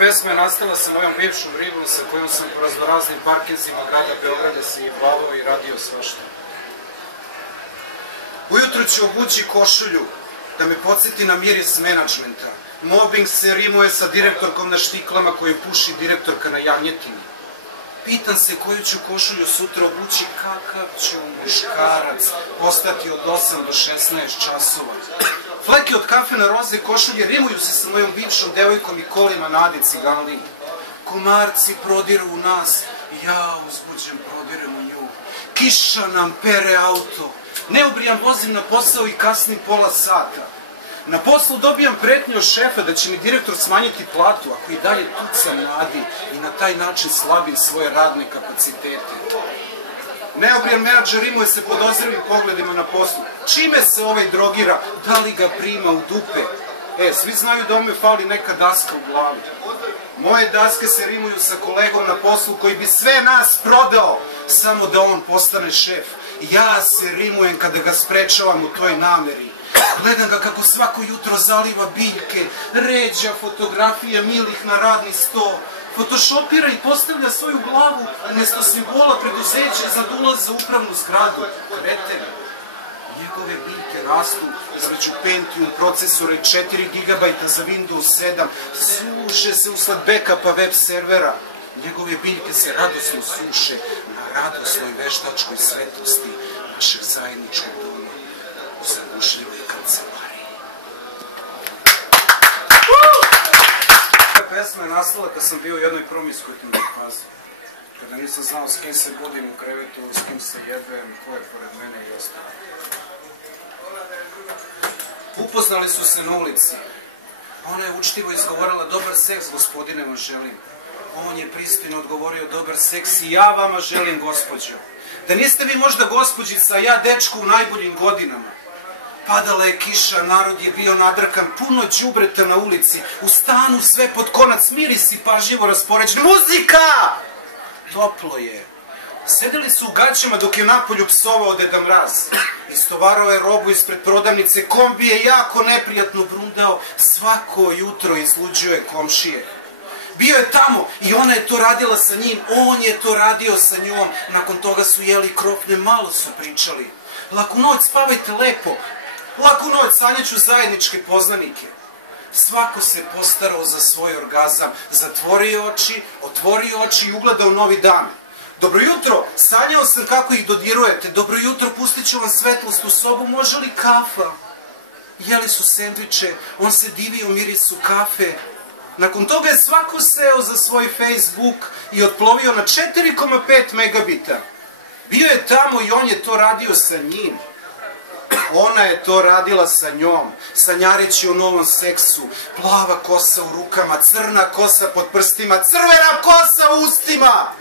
pesma je nastala sa mojom bivšom ribom sa kojom sam po raznoraznim parkinzima grada Beograda se jebavao i radio svašta. Ujutro ću obući košulju da me podsjeti na miris menadžmenta. Mobbing se rimuje sa direktorkom na štiklama koju puši direktorka na jagnjetini. Pitan se koju ću košulju sutra obući, kakav ću muškarac postati od 8 do 16 časova. Fleke od kafe na roze košulje rimuju se sa mojom bivšom devojkom i kolima Nadi Ciganlini. Komarci prodiru u nas, ja uzbuđen prodirem u nju. Kiša nam pere auto. Neobrijan vozim na posao i kasnim pola sata. Na poslu dobijam pretnju od šefa da će mi direktor smanjiti platu ako i dalje tucam Nadi i na taj način slabim svoje radne kapacitete. Neobrijan menadžer rimuje se podozrivim pogledima na poslu. Čime se ovaj drogira? Da li ga prima u dupe? Svi znaju da ome fali neka daska u glavi. Moje daske se rimuju sa kolegom na poslu koji bi sve nas prodao, samo da on postane šef. Ja se rimujem kada ga sprečavam u toj nameri. Gledam ga kako svako jutro zaliva biljke, ređa fotografije milih na radni sto, fotošopira i postavlja svoju glavu umjesto simbola preduzeća za ulaz za upravnu zgradu. Kreten. Njegove biljke rastu između Pentium procesora i 4 GB za Windows 7, suše se usled backupa web servera. Njegove biljke se radosno suše na radosnoj veštačkoj svetosti našeg zajedničkog doma u zagušljivoj kancelariji. Pesma je nastala kad sam bio u jednoj promiskuitnoj fazi. Kada nisam znao s kim se budim u krevetu, s kim se jebem, ko je pored mene i ostalo. Upoznali su se na ulici. Ona je učtivo izgovorila dobar seks, gospodine, vam želim. On je pristojno odgovorio dobar seks i ja vama želim, gospođo. Da niste vi možda gospođica, a ja dečko u najboljim godinama. Padala je kiša, narod je bio nadrkan, puno đubreta na ulici, u stanu sve pod konac, mirisi pažljivo raspoređen. Muzika! Toplo je. Sedeli su u gaćama dok je napolju psovao Deda Mraz. Istovarao je robu ispred prodavnice, kombi je jako neprijatno brundao, svako jutro izluđuje komšije. Bio je tamo i ona je to radila sa njim, on je to radio sa njom, nakon toga su jeli krofne, malo su pričali. Laku noć, spavajte lepo, laku noć, sanjaću zajedničke poznanike. Svako se postarao za svoj orgazam, zatvorio oči, otvorio oči i ugledao novi dan. Dobro jutro, sanjao sam kako ih dodirujete, dobro jutro, pustit ću vam svetlost u sobu, može li kafa? Jeli su sendviče, on se divio mirisu kafe. Nakon toga je svako seo za svoj Facebook i otplovio na 4,5 megabita. Bio je tamo i on je to radio sa njim. Ona je to radila sa njom, sanjareći o novom seksu. Plava kosa u rukama, crna kosa pod prstima, crvena kosa u ustima.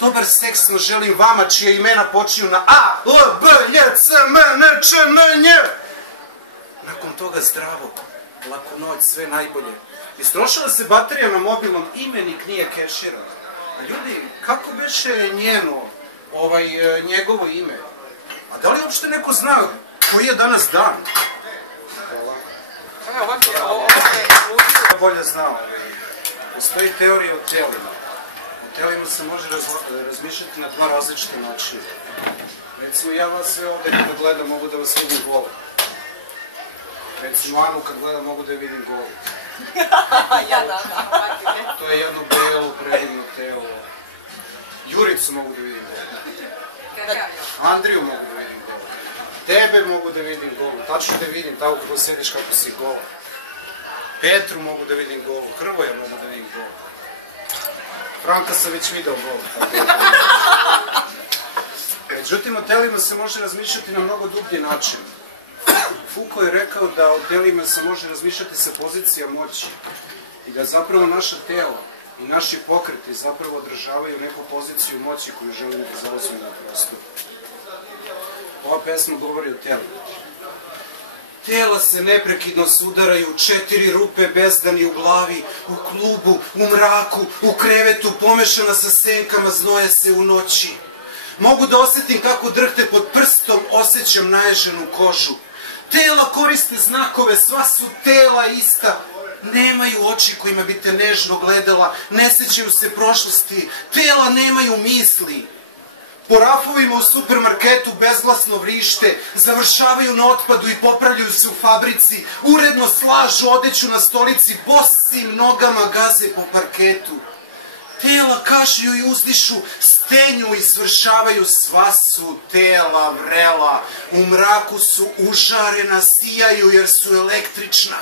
Dobar seks no želim vama čija imena počinju na A, L, B, J, C, M, N, Č, N, Nj. Nakon toga zdravo, laku noć, sve najbolje. Istrošila se baterija na mobilnom, imenik nije keširan. A ljudi, kako beše njeno, njegovo ime? A da li uopšte neko zna koji je danas dan? Bolje znao. Postoji teorija o telima. O telima se može razmišljati na dva različite načina. Recimo, ja vas sve ovdje kada gledam, mogu da vas vidim golo. Recimo, Anu kad gledam, mogu da je vidim golo. To je jedno belo, predivno telo. Juricu mogu da vidim golo. Andriju mogu da vidim golo. Tebe mogu da vidim golo. Tačno da vidim tako kako sediš, kako si golo. Petru mogu da vidim golo. Hrvoja mogu da vidim golo. Franka sam već video golo. Međutim, o telima se može razmišljati na mnogo dublji način. Foucault je rekao da o telima se može razmišljati sa pozicija moći i da zapravo naša tela i naši pokreti zapravo održavaju neku poziciju moći koju želimo da zauzmemo na prostoru. Ova pesma govori o telima. Tela se neprekidno sudaraju, 4 rupe bezdani u glavi, u klubu, u mraku, u krevetu, pomešana sa senkama, znoje se u noći. Mogu da osjetim kako drhte pod prstom, osjećam naježenu kožu. Tela koriste znakove, sva su tela ista. Nemaju oči kojima bi te nežno gledala, ne sećaju se prošlosti, tela nemaju misli. Po rafovima u supermarketu bezglasno vrište, završavaju na otpadu i popravljaju se u fabrici, uredno slažu odeću na stolici, bosim nogama gaze po parketu. Tela kašlju i uzdišu, stenju i svršavaju, sva su tela vrela, u mraku su užarena, sijaju jer su električna.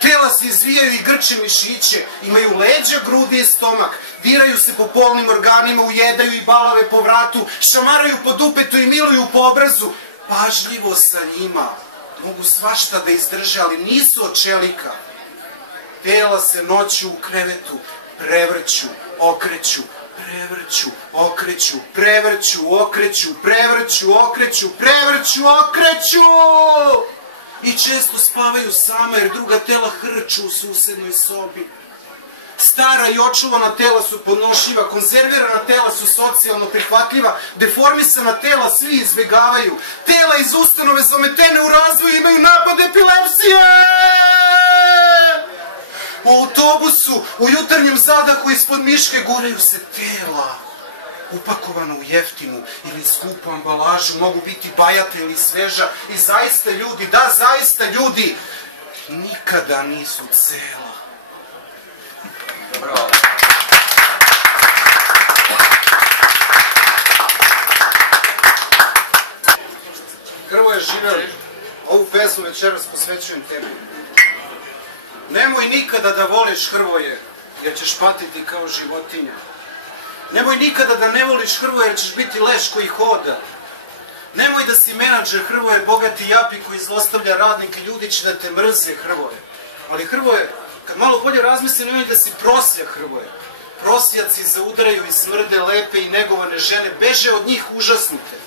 Tela se izvijaju i grče mišiće, imaju leđa, grudi i stomak, diraju se po polnim organima, ujedaju i balave po vratu, šamaraju po dupetu i miluju po obrazu. Pažljivo sa njima, mogu svašta da izdrže, ali nisu od čelika. Tela se noću u krevetu prevrću, okreću, prevrću, okreću, prevrću, okreću, prevrću, okreću, prevrću, okreću! I često spavaju sama jer druga tela hrču u susednoj sobi. Stara i očuvana tela su podnošljiva, konzervirana tela su socijalno prihvatljiva, deformisana tela svi izbjegavaju. Tela iz ustanove zametene u razvoju imaju napad epilepsije! U autobusu, u jutarnjem zadahu ispod miške guraju se tela. Upakovano u jeftinu ili skupu ambalažu, mogu biti bajate ili sveža. I zaista ljudi, da zaista ljudi, nikada nisu cela. Dobro. Hrvoje, živeli, ovu pesmu večeras posvećujem tebi. Nemoj nikada da voliš, Hrvoje, jer ćeš patiti kao životinja. Nemoj nikada da ne voliš, Hrvoje, jer ćeš biti leš koji hoda. Nemoj da si menadžer, Hrvoje, bogati japi koji zlostavlja radnike, ljudi će da te mrze, Hrvoje. Ali, Hrvoje, kad malo bolje razmislim, nemoj da si prosjak, Hrvoje. Prosjaci zaudaraju i smrde lepe i negovane žene, beže od njih užasnite.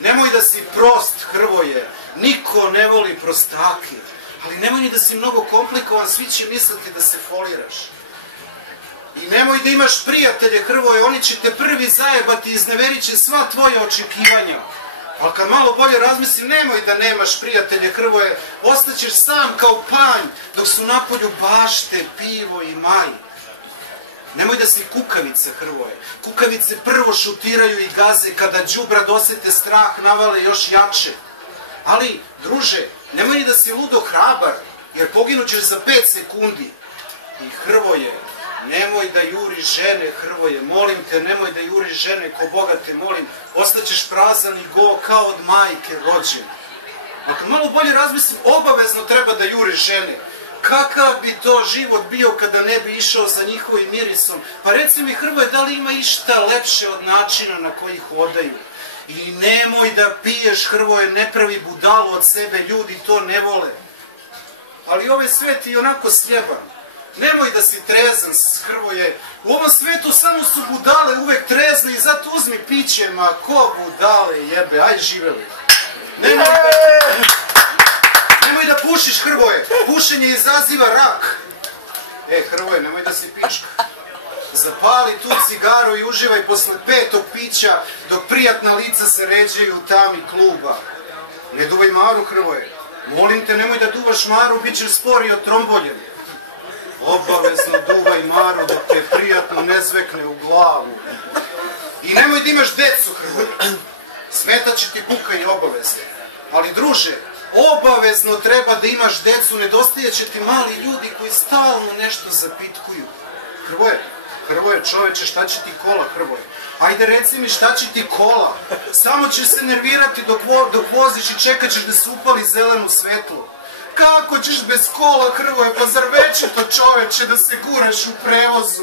Nemoj da si prost, Hrvoje, niko ne voli prostake. Ali nemoj ni da si mnogo komplikovan, svi će misliti da se foliraš. I nemoj da imaš prijatelje, Hrvoje, oni će te prvi zajebati i izneverit će sva tvoja očekivanja. Ali kad malo bolje razmislim, nemoj da nemaš prijatelje, Hrvoje, ostaćeš sam kao panj, dok su napolju bašte, pivo i maj. Nemoj da si kukavica, Hrvoje. Kukavice prvo šutiraju i gaze, kada đubrad osete strah, navale još jače. Ali, druže, nemoj ni da si ludo hrabar, jer poginućeš za 5 sekundi. I Hrvoje, nemoj da juri žene, Hrvoje, molim te, nemoj da juri žene, ko Boga te molim, ostaćeš prazan i go kao od majke rođen. Ako malo bolje razmislim, obavezno treba da juri žene. Kakav bi to život bio kada ne bi išao za njihovim mirisom? Pa reci mi, Hrvoje, da li ima išta lepše od načina na koji hodaju? I nemoj da piješ, Hrvoje, ne pravi budalu od sebe, ljudi to ne vole. Ali ovaj svet je onako sljeban. Nemoj da si trezan, Hrvoje. U ovom svetu samo su budale uvek trezne i zato uzmi piće, ma ko budale jebe, aj živeli. Nemoj da pušiš, Hrvoje, pušenje izaziva rak. Hrvoje, nemoj da si pička. Zapali tu cigaru i uživaj posle 5. pića, dok prijatna lica se ređaju u tami kluba. Ne duvaj maru, Hrvoje. Molim te, nemoj da duvaš maru, bit ćeš sporiji od tromboljen. Obavezno duvaj maru dok te prijatno ne zvekne u glavu. I nemoj da imaš decu, Hrvoje. Smetaće ti kukanje obavezno. Ali druže, obavezno treba da imaš decu, nedostajeće ti mali ljudi koji stalno nešto zapitkuju. Hrvoje, čoveče, šta će ti kola, Hrvoje? Ajde reci mi šta će ti kola? Samo ćeš se nervirati dok voziš i čekat ćeš da se upali zeleno svetlo. Kako ćeš bez kola, Hrvoje? Pa zar već je to, čoveče, da se guraš u prevozu?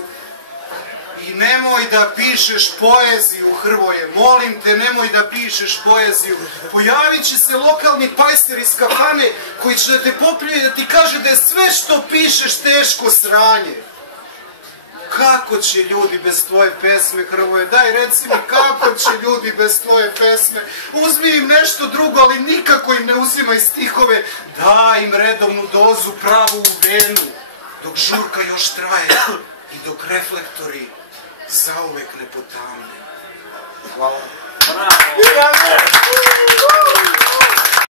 I nemoj da pišeš poeziju, Hrvoje, molim te, nemoj da pišeš poeziju. Pojavit će se lokalni pajster iz kafane koji će da te popljuje i da ti kaže da je sve što pišeš teško sranje. Kako će ljudi bez tvoje pesme, Hrvoje? Daj, reci mi, kako će ljudi bez tvoje pesme? Uzmi im nešto drugo, ali nikako im ne uzimaj stihove. Daj im redovnu dozu, pravu u venu, dok žurka još traje i dok reflektori zauvek ne potamne. Hvala. Bravo!